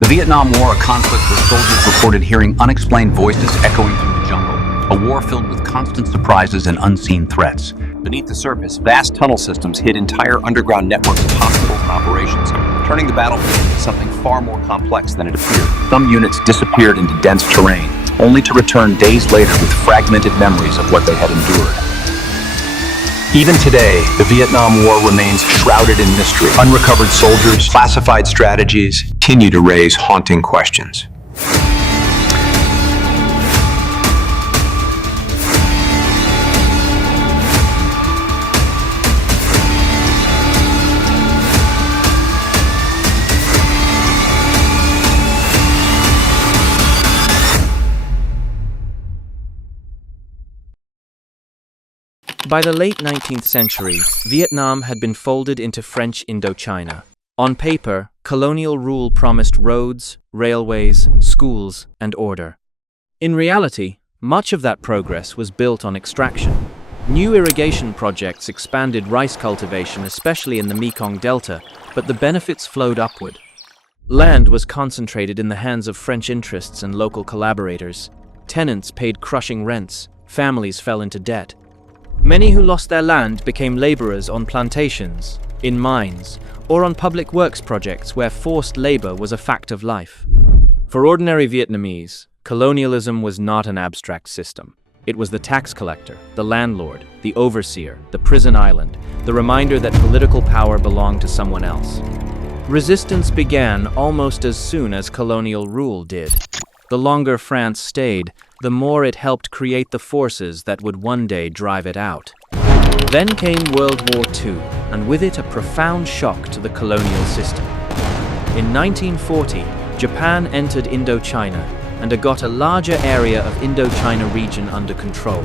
The Vietnam War, a conflict where soldiers reported hearing unexplained voices echoing through the jungle. A war filled with constant surprises and unseen threats. Beneath the surface, vast tunnel systems hid entire underground networks of hospitals and operations, turning the battlefield into something far more complex than it appeared. Some units disappeared into dense terrain, only to return days later with fragmented memories of what they had endured. Even today, the Vietnam War remains shrouded in mystery. Unrecovered soldiers, classified strategies, continue to raise haunting questions. By the late 19th century, Vietnam had been folded into French Indochina. On paper, colonial rule promised roads, railways, schools, and order. In reality, much of that progress was built on extraction. New irrigation projects expanded rice cultivation, especially in the Mekong Delta, but the benefits flowed upward. Land was concentrated in the hands of French interests and local collaborators. Tenants paid crushing rents, families fell into debt. Many who lost their land became laborers on plantations, in mines, or on public works projects where forced labor was a fact of life. For ordinary Vietnamese, colonialism was not an abstract system. It was the tax collector, the landlord, the overseer, the prison island, the reminder that political power belonged to someone else. Resistance began almost as soon as colonial rule did. The longer France stayed, the more it helped create the forces that would one day drive it out. Then came World War II, and with it a profound shock to the colonial system. In 1940, Japan entered Indochina and got a larger area of Indochina region under control,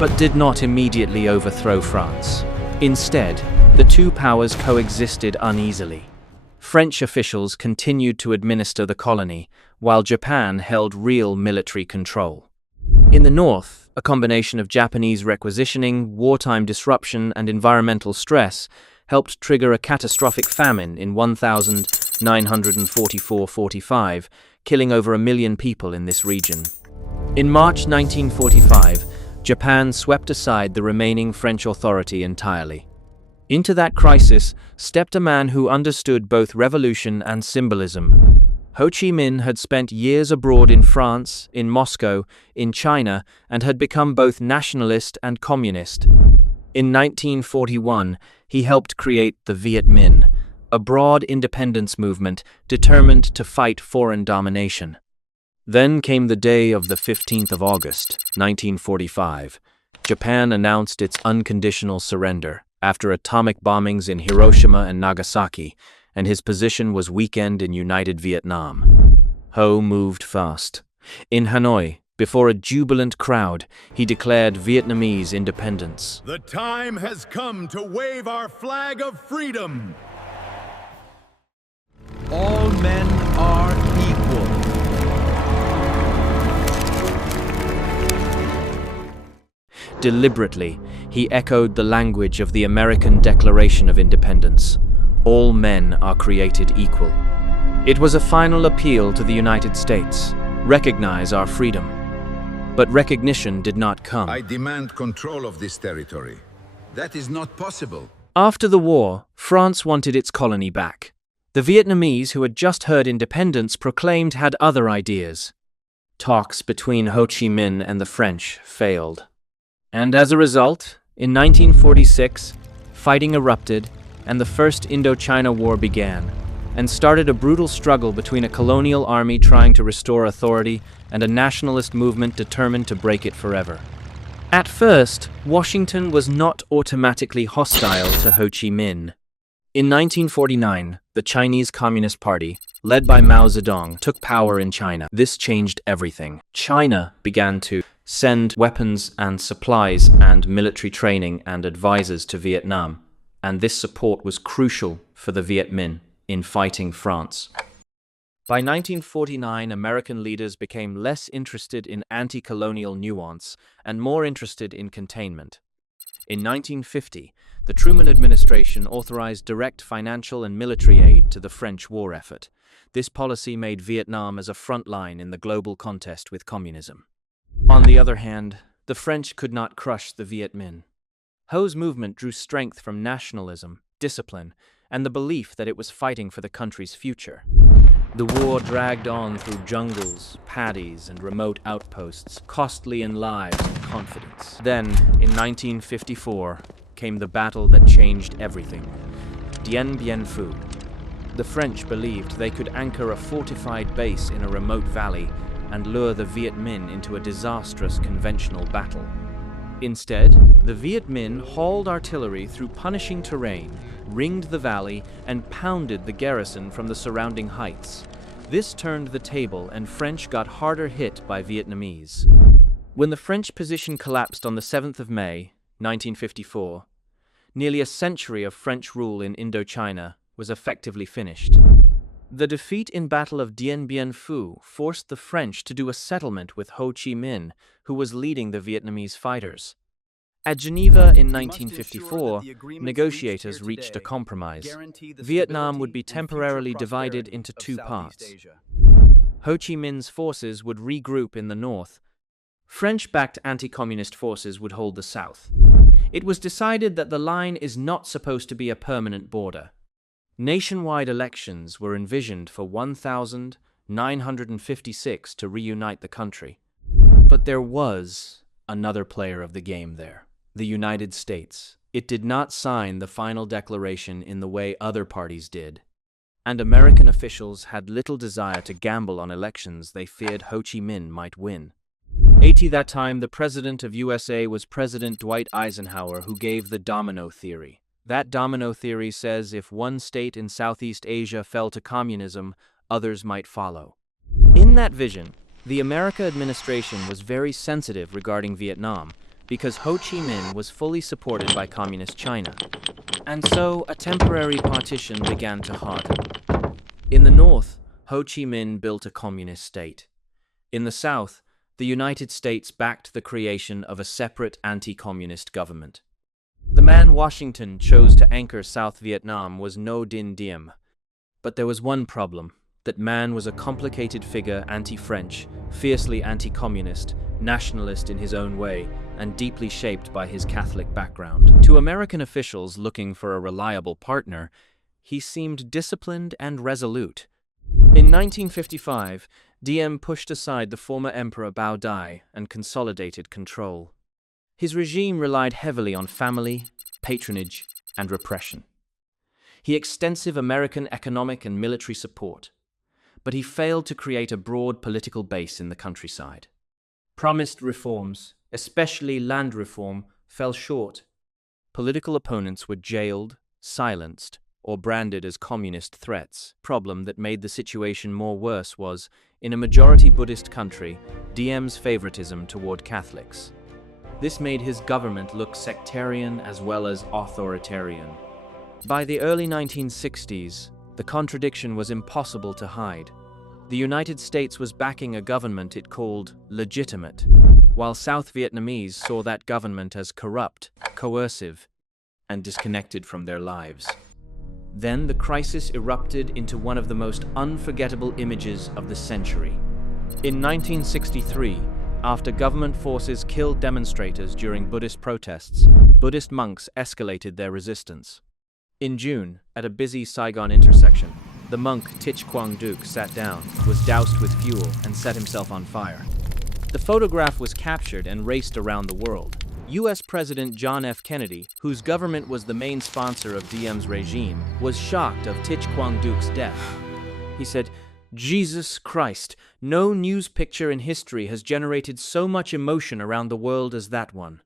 but did not immediately overthrow France. Instead, the two powers coexisted uneasily. French officials continued to administer the colony, while Japan held real military control. In the north, a combination of Japanese requisitioning, wartime disruption, and environmental stress helped trigger a catastrophic famine in 1944-45, killing over 1 million people in this region. In March 1945, Japan swept aside the remaining French authority entirely. Into that crisis stepped a man who understood both revolution and symbolism. Ho Chi Minh had spent years abroad in France, in Moscow, in China, and had become both nationalist and communist. In 1941, he helped create the Viet Minh, a broad independence movement determined to fight foreign domination. Then came the day of the 15th of August, 1945. Japan announced its unconditional surrender after atomic bombings in Hiroshima and Nagasaki, and his position was weakened in United Vietnam. Ho moved fast. In Hanoi, before a jubilant crowd, he declared Vietnamese independence. The time has come to wave our flag of freedom. All men are equal. Deliberately, he echoed the language of the American Declaration of Independence. All men are created equal. It was a final appeal to the United States. Recognize our freedom. But recognition did not come. I demand control of this territory. That is not possible. After the war, France wanted its colony back. The Vietnamese who had just heard independence proclaimed had other ideas. Talks between Ho Chi Minh and the French failed. And as a result, in 1946, fighting erupted, and the First Indochina War began, and started a brutal struggle between a colonial army trying to restore authority and a nationalist movement determined to break it forever. At first, Washington was not automatically hostile to Ho Chi Minh. In 1949, the Chinese Communist Party, led by Mao Zedong, took power in China. This changed everything. China began to send weapons and supplies and military training and advisors to Vietnam, and this support was crucial for the Viet Minh in fighting France. By 1949, American leaders became less interested in anti-colonial nuance and more interested in containment. In 1950, the Truman administration authorized direct financial and military aid to the French war effort, This policy made Vietnam as a front line in the global contest with communism. On the other hand, the French could not crush the Viet Minh. Ho's movement drew strength from nationalism, discipline, and the belief that it was fighting for the country's future. The war dragged on through jungles, paddies, and remote outposts, costly in lives and confidence. Then, in 1954, came the battle that changed everything: Dien Bien Phu. The French believed they could anchor a fortified base in a remote valley and lure the Viet Minh into a disastrous conventional battle. Instead, the Viet Minh hauled artillery through punishing terrain, ringed the valley, and pounded the garrison from the surrounding heights. This turned the table, and French got harder hit by Vietnamese. When the French position collapsed on the 7th of May, 1954, nearly a century of French rule in Indochina was effectively finished. The defeat in Battle of Dien Bien Phu forced the French to do a settlement with Ho Chi Minh, who was leading the Vietnamese fighters. At Geneva in 1954, negotiators reached a compromise. Vietnam would be temporarily divided into two parts. Ho Chi Minh's forces would regroup in the north. French-backed anti-communist forces would hold the south. It was decided that the line is not supposed to be a permanent border. Nationwide elections were envisioned for 1,956 to reunite the country. But there was another player of the game there: the United States. It did not sign the final declaration in the way other parties did, and American officials had little desire to gamble on elections they feared Ho Chi Minh might win. At that time, the president of USA was President Dwight Eisenhower, who gave the domino theory. That domino theory says if one state in Southeast Asia fell to communism, others might follow. In that vision, the American administration was very sensitive regarding Vietnam because Ho Chi Minh was fully supported by Communist China. And so a temporary partition began to harden. In the north, Ho Chi Minh built a communist state. In the south, the United States backed the creation of a separate anti-communist government. The man Washington chose to anchor South Vietnam was Ngo Dinh Diem. But there was one problem: that man was a complicated figure, anti-French, fiercely anti-communist, nationalist in his own way, and deeply shaped by his Catholic background. To American officials looking for a reliable partner, he seemed disciplined and resolute. In 1955, Diem pushed aside the former Emperor Bao Dai and consolidated control. His regime relied heavily on family, patronage, and repression. He had extensive American economic and military support, but he failed to create a broad political base in the countryside. Promised reforms, especially land reform, fell short. Political opponents were jailed, silenced, or branded as communist threats. The problem that made the situation more worse was, in a majority Buddhist country, Diem's favoritism toward Catholics. This made his government look sectarian as well as authoritarian. By the early 1960s, the contradiction was impossible to hide. The United States was backing a government it called legitimate, while South Vietnamese saw that government as corrupt, coercive, and disconnected from their lives. Then the crisis erupted into one of the most unforgettable images of the century. In 1963, after government forces killed demonstrators during Buddhist protests, Buddhist monks escalated their resistance. In June, at a busy Saigon intersection, the monk Thich Quang Duc sat down, was doused with fuel, and set himself on fire. The photograph was captured and raced around the world. U.S. President John F. Kennedy, whose government was the main sponsor of Diem's regime, was shocked of Thich Quang Duc's death. He said, "Jesus Christ, no news picture in history has generated so much emotion around the world as that one."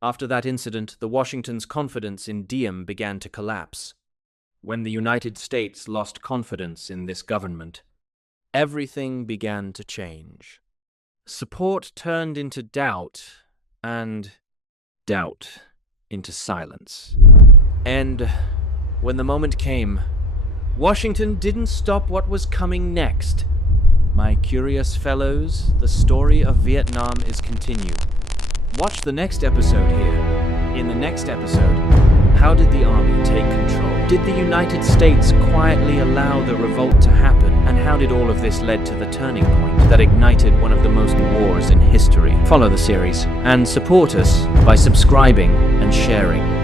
After that incident, the Washington's confidence in Diem began to collapse. When the United States lost confidence in this government, everything began to change. Support turned into doubt, and doubt into silence. And when the moment came, Washington didn't stop what was coming next. My curious fellows, the story of Vietnam is continued. Watch the next episode here. In the next episode, how did the army take control? Did the United States quietly allow the revolt to happen? And how did all of this lead to the turning point that ignited one of the most wars in history? Follow the series and support us by subscribing and sharing.